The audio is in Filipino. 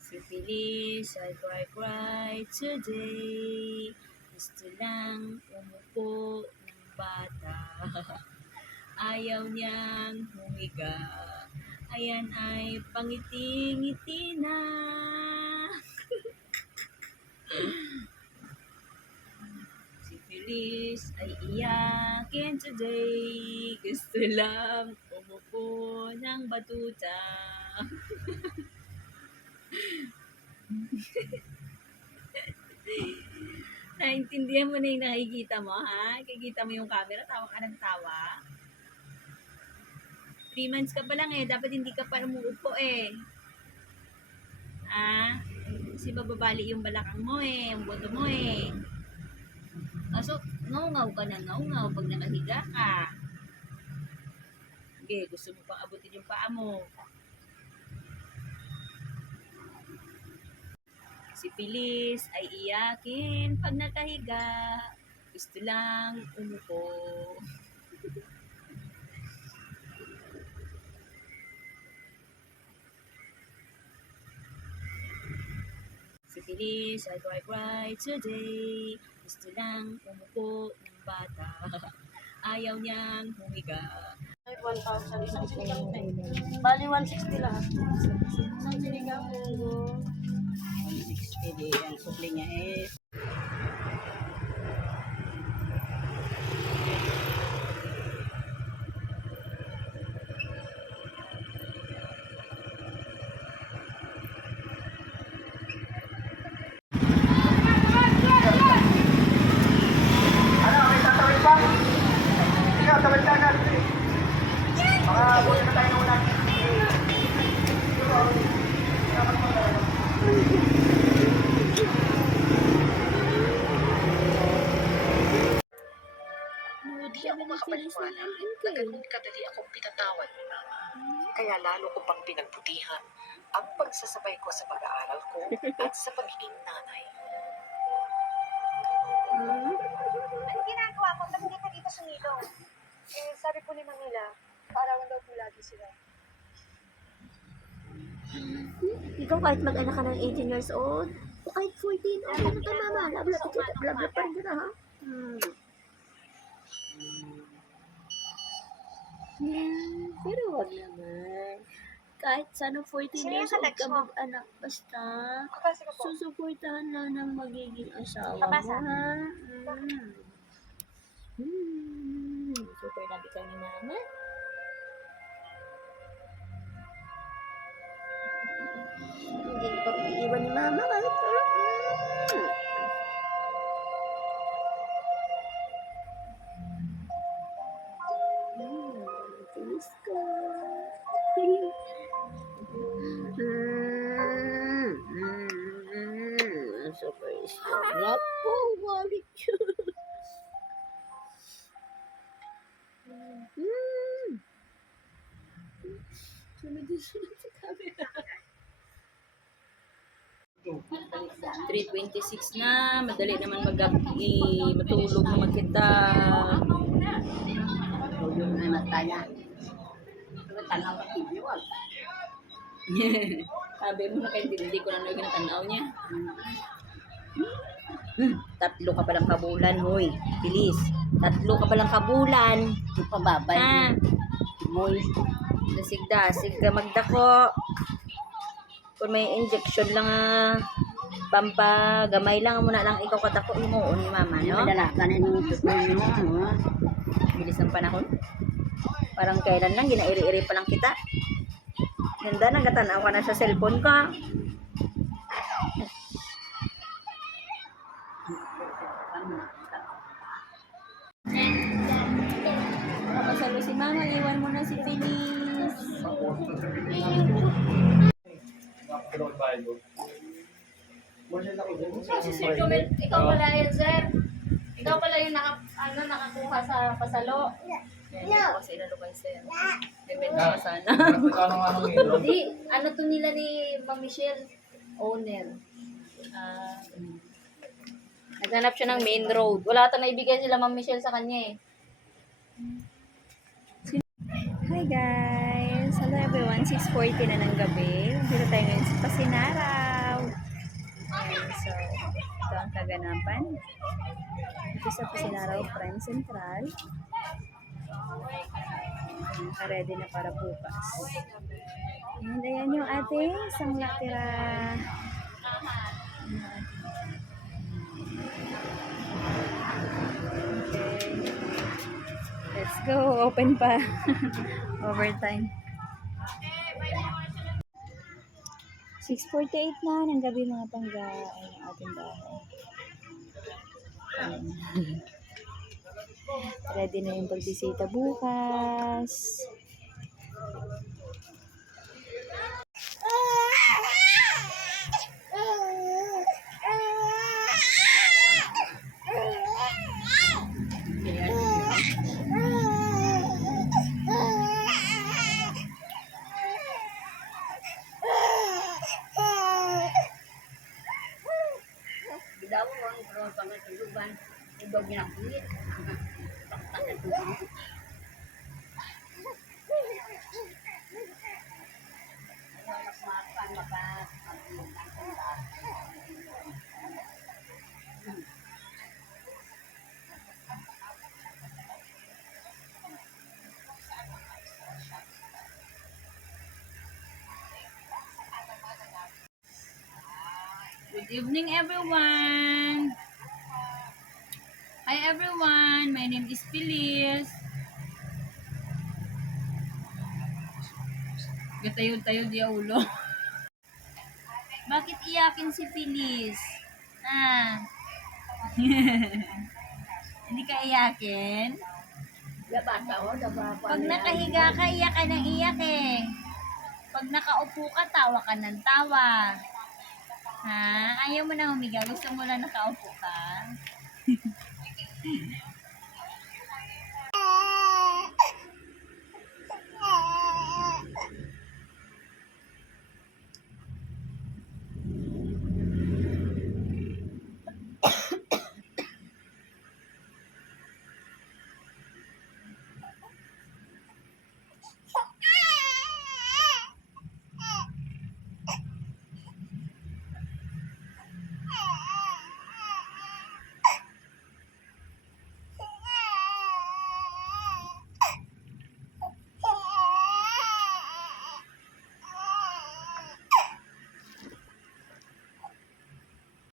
Si Feliz ay cry today. Gusto lang umupo ng bata. Ayaw niyang humiga. Ayan ay pangiti-ngiti na. Si Feliz ay iyakin today. Gusto lang umupo ng batuta. Naintindihan mo na yung nakikita mo, ha? Kikita mo yung camera, tawa ka ng tawa. 3 months ka pa lang eh, dapat hindi ka pa umuupo eh. Kasi bababali yung balakang mo eh, yung boto mo eh. So, ngaw-ngaw ka na ngaw-ngaw pag nakahiga ka. Okay, gusto mo pang abutin yung paa mo. Si Feliz ay iyakin pag nakahiga. Gusto lang umupo. Si Feliz ay cry today. Gusto lang umupo ng bata. Ayaw niyang humiga. 1,000. Isang sinigang tayo. Bali, 160 lahat. Isang sinigang po. 160 di ang supli niya eh. May tatawid pa? Ikaw, tawid ka agad. Baka buhay na tayo ng ulan. Hindi ako makapaniwala na ganun kadali akong pinatawad ni Mama. Kaya lalo ko pang pinagbutihan ang pagsasabay ko sa pag-aaral ko at sa pagiging nanay. Ano ginagawa mo? Ba't hindi ka dito sumilong? Eh, sabi po ni Manila, paarawan daw po lagi sila. Ikaw kahit mag-anak ka ng 18 years old, o kahit 14, okay na ka mama. Blabla pa rin ka ha. Pero wag naman. Kahit sana 14 Sino years yung old ka-text ka mo? mag-anak, basta Kakasi ko po. susuportahan lang ng magiging asawa mo, Kabasa. ha? Super nabi ka ni mama. Hindi pa iiwan ni mama kahit pero. Tinis ka. Super sarap po. Walit yun. Sunod-sunod sa camera. 3:26 na, madali naman magabi, matulog naman kita. Tulog na mataya. Tanaw ka TV, wag. Sabi mo na kayo, hindi ko na naging tanaw niya. 3 ka palang kabulan, hoy. Bilis. 3 ka palang kabulan. Ito pa babay. Ha? Boy. Dasig-dasig ka magdako. Kung may injection lang, pampagamay lang muna lang ikaw katako mo ni mama, no? Dalaga na yung tutuloy mo. Bilis ng panahon. Parang kailan lang, ginairi-iri pa lang kita. Ganda, nagatanaw ka na sa cellphone ka. Kapasalo si mama, iwan mo na si Feliz. Si Sir Jomel, ikaw pala yun, sir. Ikaw pala yung nakakuha sa pasalo. Hindi ko kasi inalukay sa'yo. Bibenta ka sana. Hindi, ano to nila ni Ma'am Michelle? Owner. Naghanap siya ng main road. Wala ata naibigay sila Ma'am Michelle sa kanya eh. Hi guys! Hello everyone! 6:40 na ng gabi. Dito tayo ngayon sa Pasinaraw. Ayan, so, ito ang kaganapan. Ito sa Pasinaraw, Prime Central. Naka-ready na para bukas. And ayan yung ating sanglatira. Okay. Let's go. Open pa. Overtime. 6:48 na ng gabi mga pangga. Ay, ang ating bahay. Ayan. Ready na yung pagbisita bukas. Good evening, everyone. Hi, everyone. My name is Feliz. Gatayod-tayod di ulo. Bakit iyakin si Feliz? Ah. Hindi ka iyakin? Pag nakahiga ka, iyak ka ng iyak eh. Pag nakaupo ka, tawa ka ng tawa. Ha? Ayaw mo na humiga? Gusto mo lang nakaupo ka?